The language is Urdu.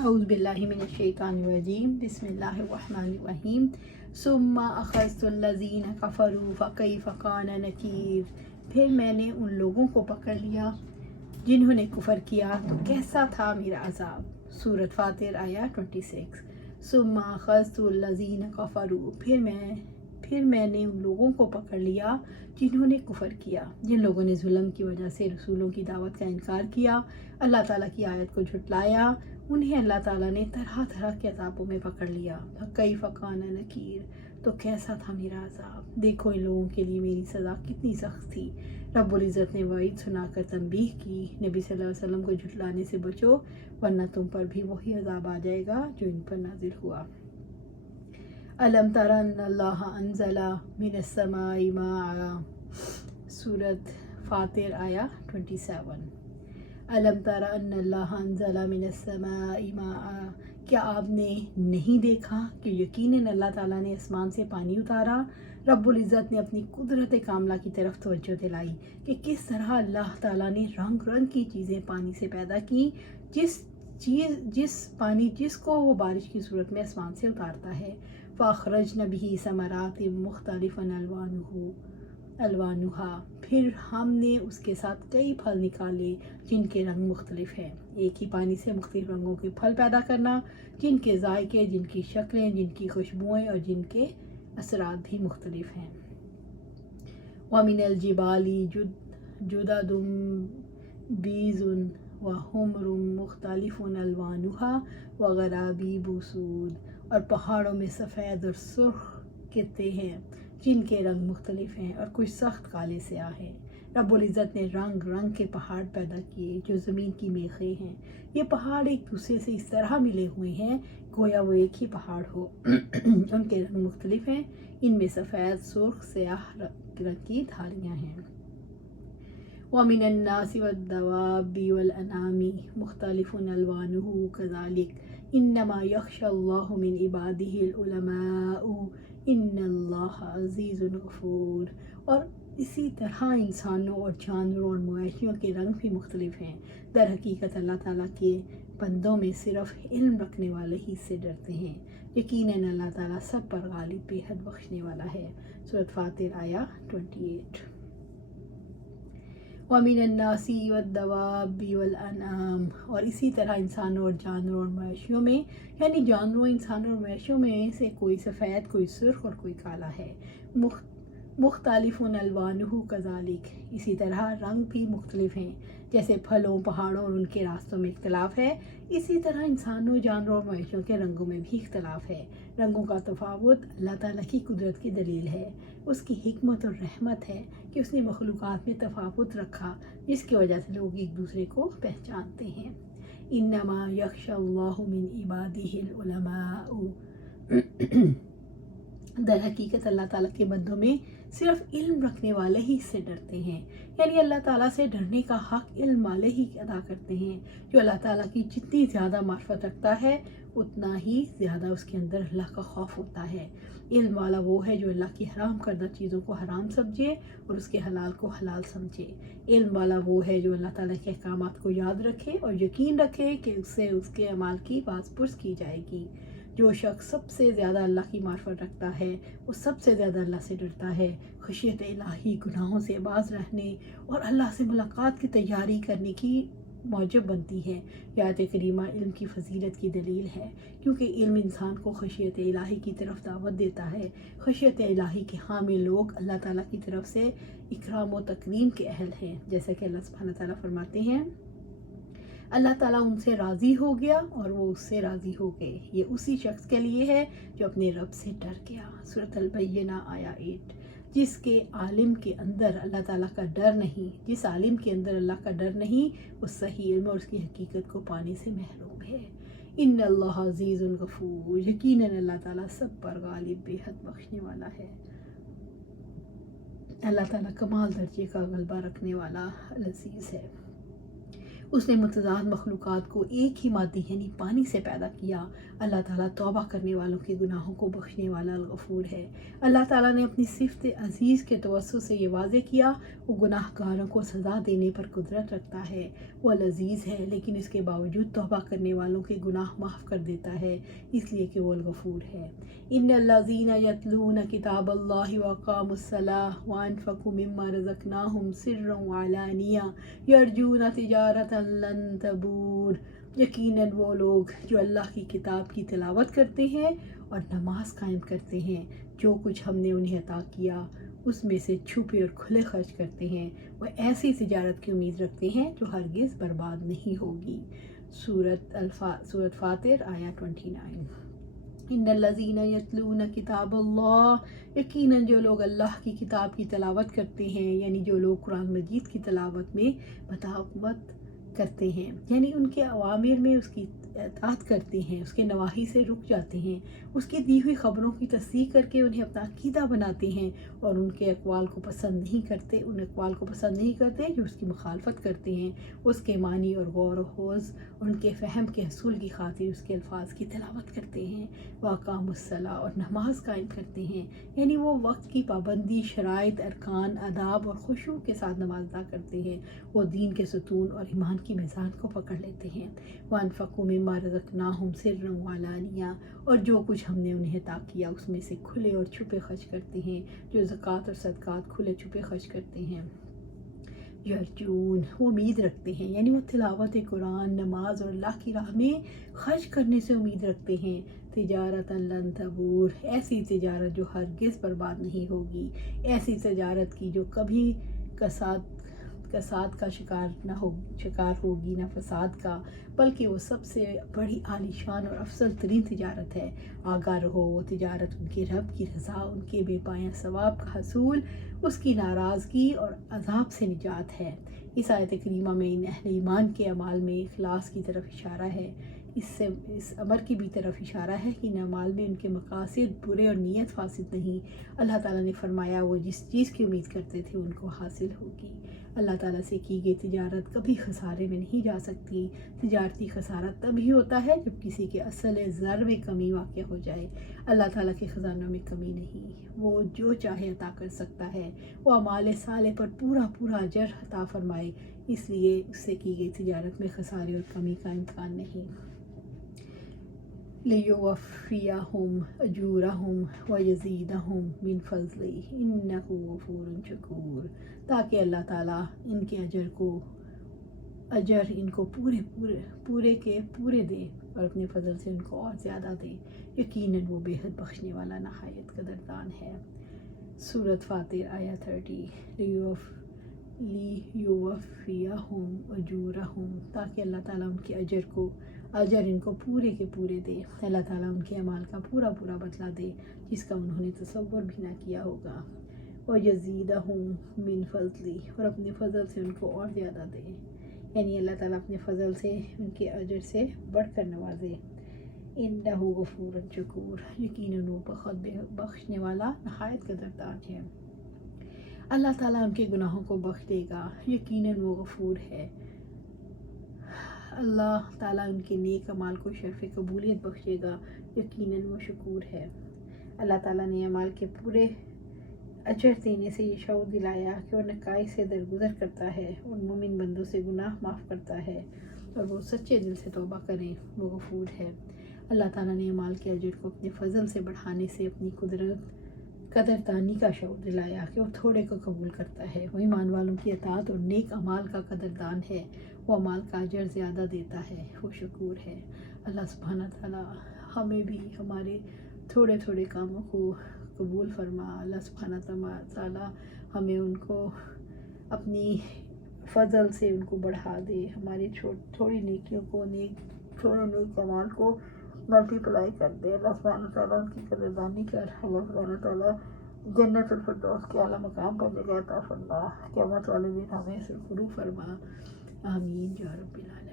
اعوذ باللہ من الشیطان الرجیم بسم اللہ الرحمن الرحیم ثم اخذت الذین کفروا فکیف کان نکیر، پھر میں نے ان لوگوں کو پکڑ لیا جنہوں نے کفر کیا تو کیسا تھا میرا عذاب۔ سورۃ فاطر آیا 26۔ ثم اخذت الذین کفروا، پھر میں نے ان لوگوں کو پکڑ لیا جنہوں نے کفر کیا، جن لوگوں نے ظلم کی وجہ سے رسولوں کی دعوت کا انکار کیا، اللہ تعالیٰ کی آیت کو جھٹلایا، انہیں اللہ تعالیٰ نے طرح طرح کے عذابوں میں پکڑ لیا۔ کیف کان نکیر، تو کیسا تھا میرا عذاب۔ دیکھو ان لوگوں کے لیے میری سزا کتنی سخت تھی۔ رب العزت نے وعید سنا کر تنبیہ کی، نبی صلی اللہ علیہ وسلم کو جھٹلانے سے بچو ورنہ تم پر بھی وہی عذاب آ جائے گا جو ان پر نازل ہوا۔ الم تر ان اللہ انزل من السماء ماء، سورۃ فاطر آیا 27۔ الم تر ان اللہ انزل من السماء ماء، کیا آپ نے نہیں دیکھا کہ یقیناً اللہ تعالیٰ نے آسمان سے پانی اتارا۔ رب العزت نے اپنی قدرت کاملہ کی طرف توجہ دلائی کہ کس طرح اللہ تعالیٰ نے رنگ رنگ کی چیزیں پانی سے پیدا کی، جس کو وہ بارش کی صورت میں آسمان سے اتارتا ہے۔ فَأَخْرَجْنَ بِهِ ثَمَرَاتٍ مُخْتَلِفًا أَلْوَانُهَا، پھر ہم نے اس کے ساتھ کئی پھل نکالے جن کے رنگ مختلف ہیں۔ ایک ہی پانی سے مختلف رنگوں کے پھل پیدا کرنا، جن کے ذائقے، جن کی شکلیں، جن کی خوشبوئیں اور جن کے اثرات بھی مختلف ہیں۔ وَمِنَ الْجِبَالِ جُدَدٌ بِيضٌ وَحُمْرٌ مُخْتَلِفٌ أَلْوَانُهَا وَغَرَابِيبُ سُودٌ، اور پہاڑوں میں سفید اور سرخ قطعے ہیں جن کے رنگ مختلف ہیں اور کچھ سخت کالے سیاہ ہیں۔ رب العزت نے رنگ رنگ کے پہاڑ پیدا کیے جو زمین کی میخیں ہیں۔ یہ پہاڑ ایک دوسرے سے اس طرح ملے ہوئے ہیں گویا وہ ایک ہی پہاڑ ہو۔ ان کے رنگ مختلف ہیں، ان میں سفید، سرخ، سیاہ رنگ کی دھاریاں ہیں۔ وَمِنَ النَّاسِ وَالدَّوَابِّ وَالْأَنْعَامِ مُخْتَلِفٌ أَلْوَانُهُ كَذَلِكَ إِنَّمَا يَخْشَى اللَّهَ مِنْ عِبَادِهِ الْعُلَمَاءُ إِنَّ اللَّهَ عَزِيزٌ غَفُورٌ، اور اسی طرح انسانوں اور جانوروں اور مویشیوں کے رنگ بھی مختلف ہیں۔ در حقیقت اللہ تعالیٰ کے بندوں میں صرف علم رکھنے والے ہی سے ڈرتے ہیں، یقیناً اللہ تعالیٰ سب پر غالب، بے حد بخشنے والا ہے۔ سورۃ فاطر آیا 28۔ وَمِنَ النَّاسِ وَالدَّوَابِّ وَالْأَنْعَامِ، اور اسی طرح انسانوں اور جانوروں اور مویشیوں میں، یعنی جانوروں، انسانوں اور مویشیوں میں سے کوئی سفید، کوئی سرخ اور کوئی کالا ہے۔ مختلف الوانہ کذالک، اسی طرح رنگ بھی مختلف ہیں، جیسے پھلوں، پہاڑوں اور ان کے راستوں میں اختلاف ہے، اسی طرح انسانوں، جانوروں اور مویشیوں کے رنگوں میں بھی اختلاف ہے۔ رنگوں کا تفاوت اللہ تعالیٰ کی قدرت کی دلیل ہے، اس کی حکمت اور رحمت ہے کہ اس نے مخلوقات میں تفاوت رکھا جس کی وجہ سے لوگ ایک دوسرے کو پہچانتے ہیں۔ انما یخشی اللہ من عبادہ العلماء، در حقیقت اللہ تعالیٰ کے بندوں میں صرف علم رکھنے والے ہی اس سے ڈرتے ہیں، یعنی اللہ تعالیٰ سے ڈرنے کا حق علم والے ہی ادا کرتے ہیں۔ جو اللہ تعالیٰ کی جتنی زیادہ معرفت رکھتا ہے اتنا ہی زیادہ اس کے اندر اللہ کا خوف ہوتا ہے۔ علم والا وہ ہے جو اللہ کی حرام کردہ چیزوں کو حرام سمجھے اور اس کے حلال کو حلال سمجھے۔ علم والا وہ ہے جو اللہ تعالیٰ کے احکامات کو یاد رکھے اور یقین رکھے کہ اس سے اس کے اعمال کی باز پرس کی جائے گی۔ جو شخص سب سے زیادہ اللہ کی معرفت رکھتا ہے وہ سب سے زیادہ اللہ سے ڈرتا ہے۔ خشیت الہی گناہوں سے باز رہنے اور اللہ سے ملاقات کی تیاری کرنے کی موجب بنتی ہے۔ یہ آیت کریمہ علم کی فضیلت کی دلیل ہے، کیونکہ علم انسان کو خشیت الہی کی طرف دعوت دیتا ہے۔ خشیت الہی کے حامل لوگ اللہ تعالیٰ کی طرف سے اکرام و تکریم کے اہل ہیں، جیسا کہ اللہ سبحانہ تعالیٰ فرماتے ہیں اللہ تعالیٰ ان سے راضی ہو گیا اور وہ اس سے راضی ہو گئے۔ یہ اسی شخص کے لیے ہے جو اپنے رب سے ڈر گیا۔ سورۃ البینہ آیا 8۔ جس کے عالم کے اندر اللہ تعالیٰ کا ڈر نہیں، جس عالم کے اندر اللہ کا ڈر نہیں، وہ صحیح علم اور اس کی حقیقت کو پانے سے محروم ہے۔ ان اللہ عزیز غفور، یقیناً اللہ تعالیٰ سب پر غالب، بے حد بخشنے والا ہے۔ اللہ تعالیٰ کمال درجے کا غلبہ رکھنے والا عزیز ہے۔ اس نے متضاد مخلوقات کو ایک ہی مادی یعنی پانی سے پیدا کیا۔ اللہ تعالیٰ توبہ کرنے والوں کے گناہوں کو بخشنے والا الغفور ہے۔ اللہ تعالیٰ نے اپنی صفت عزیز کے توسط سے یہ واضح کیا، وہ گناہ گاروں کو سزا دینے پر قدرت رکھتا ہے۔ وہ العزیز ہے لیکن اس کے باوجود توبہ کرنے والوں کے گناہ معاف کر دیتا ہے، اس لیے کہ وہ الغفور ہے۔ ان الذین یتلون کتاب اللہ واقاموا الصلاۃ وانفقوا مما رزقناہم سرا وعلانیہ یرجون تجارۃ لن تبور۔ یقیناً وہ لوگ جو اللہ کی کتاب کی تلاوت کرتے ہیں اور نماز قائم کرتے ہیں، جو کچھ ہم نے انہیں عطا کیا اس میں سے چھپے اور کھلے خرچ کرتے ہیں، وہ ایسی تجارت کی امید رکھتے ہیں جو ہرگز برباد نہیں ہوگی۔ سورۃ فاطر آیا 29۔ ان الذین یتلون کتاب اللہ، یقیناً جو لوگ اللہ کی کتاب کی تلاوت کرتے ہیں، یعنی جو لوگ قرآن مجید کی تلاوت میں مطابقت کرتے ہیں، یعنی ان کے اوامر میں اس کی اطاعت کرتے ہیں، اس کے نواہی سے رک جاتے ہیں، اس کی دی ہوئی خبروں کی تصدیق کر کے انہیں اپنا عقیدہ بناتے ہیں اور ان اقوال کو پسند نہیں کرتے جو اس کی مخالفت کرتے ہیں، اس کے معنی اور غور و خوض اور ان کے فہم کے حصول کی خاطر اس کے الفاظ کی تلاوت کرتے ہیں۔ واقاموا الصلاۃ، اور نماز قائم کرتے ہیں، یعنی وہ وقت کی پابندی، شرائط، ارکان، آداب اور خشوع کے ساتھ نماز ادا کرتے ہیں، وہ دین کے ستون اور ایمان کی میزان کو پکڑ لیتے ہیں۔ وانفقوا مما رزقناہم سرا وعلانیہ، اور جو کچھ ہم نے انہیں عطا کیا اس میں سے کھلے اور چھپے خرچ کرتے ہیں، جو زکوٰۃ اور صدقات کھلے چھپے خرچ کرتے ہیں۔ یرجون، وہ امید رکھتے ہیں، یعنی وہ تلاوت قرآن، نماز اور اللہ کی راہ میں خرچ کرنے سے امید رکھتے ہیں۔ تجارت لن تبور، ایسی تجارت جو ہرگز برباد نہیں ہوگی، ایسی تجارت کی جو کبھی کساد کا شکار ہوگی نہ فساد کا، بلکہ وہ سب سے بڑی عالی شان اور افضل ترین تجارت ہے۔ آگاہ رہو، وہ تجارت ان کے رب کی رضا، ان کے بے پایہ ثواب کا حصول، اس کی ناراضگی اور عذاب سے نجات ہے۔ اس آیت کریمہ میں ان اہل ایمان کے اعمال میں اخلاص کی طرف اشارہ ہے، اس امر کی بھی طرف اشارہ ہے کہ ان اعمال میں ان کے مقاصد برے اور نیت فاسد نہیں۔ اللہ تعالیٰ نے فرمایا وہ جس چیز کی امید کرتے تھے ان کو حاصل ہوگی۔ اللہ تعالیٰ سے کی گئی تجارت کبھی خسارے میں نہیں جا سکتی۔ تجارتی خسارہ تبھی ہوتا ہے جب کسی کے اصل زر میں کمی واقع ہو جائے۔ اللہ تعالیٰ کے خزانوں میں کمی نہیں، وہ جو چاہے عطا کر سکتا ہے، وہ اعمال صالح پر پورا اجر عطا فرمائے، اس لیے اس سے کی گئی تجارت میں خسارے اور کمی کا امکان نہیں۔ لِيُوَفِّيَهُمْ أَجُورَهُمْ وَيَزِيدَهُمْ مِنْ فَضْلِهِ إِنَّهُ غَفُورٌ شَكُورٌ، تاکہ اللہ تعالیٰ ان کے اجر ان کو پورے کے پورے دے اور اپنے فضل سے ان کو اور زیادہ دے، یقیناً وہ بے حد بخشنے والا نہایت قدردان ہے۔ سورۃ فاطر آیا 30۔ لِيُوَفِّيَهُمْ أَجُورَهُمْ، تاکہ اللہ تعالیٰ ان کے اجر ان کو پورے کے پورے دے، اللہ تعالیٰ ان کے اعمال کا پورا بدلہ دے جس کا انہوں نے تصور بھی نہ کیا ہوگا۔ وَيَزِيدَهُمْ مِنْ فَضْلِهِ، اور اپنے فضل سے ان کو اور زیادہ دے، یعنی اللہ تعالیٰ اپنے فضل سے ان کے اجر سے بڑھ کر نوازے۔ إِنَّهُ غَفُورٌ شَكُورٌ، یقیناً وہ بخت بخشنے والا نہایت قدردان ہے۔ اللہ تعالیٰ ان کے گناہوں کو بخش دے گا، یقیناً وہ غفور ہے۔ اللہ تعالیٰ ان کے نیک اعمال کو شرف قبولیت بخشے گا، یقیناً وہ شکور ہے۔ اللہ تعالیٰ نے اعمال کے پورے اجر دینے سے یہ شعور دلایا کہ وہ نقائص سے درگزر کرتا ہے اور مومن بندوں سے گناہ معاف کرتا ہے، اور وہ سچے دل سے توبہ کریں، وہ غفور ہے۔ اللہ تعالیٰ نے اعمال کے اجر کو اپنے فضل سے بڑھانے سے اپنی قدردانی کا شعور دلایا کہ وہ تھوڑے کو قبول کرتا ہے، وہ ایمان والوں کی اطاعت اور نیک اعمال کا قدردان ہے، وہ اعمال کا اجر زیادہ دیتا ہے، وہ شکور ہے۔ اللہ سبحانہ تعالیٰ ہمیں بھی ہمارے تھوڑے کاموں کو قبول فرما۔ اللہ سبحانہ تعالیٰ ہمیں ان کو اپنی فضل سے ان کو بڑھا دے، ہماری تھوڑی نیکیوں کو تھوڑے نیک اعمال کو ملٹی پلائی کر دے۔ اللہ سبحانہ تعالیٰ ان کی قدردانی کر، اللہ سبحانہ تعالیٰ جنت الفردوس کے اعلیٰ مقام پر جگہ عطا فرما، قیامت والے دن ہمیں سرخرو فرما، آمین یا رب العالمین۔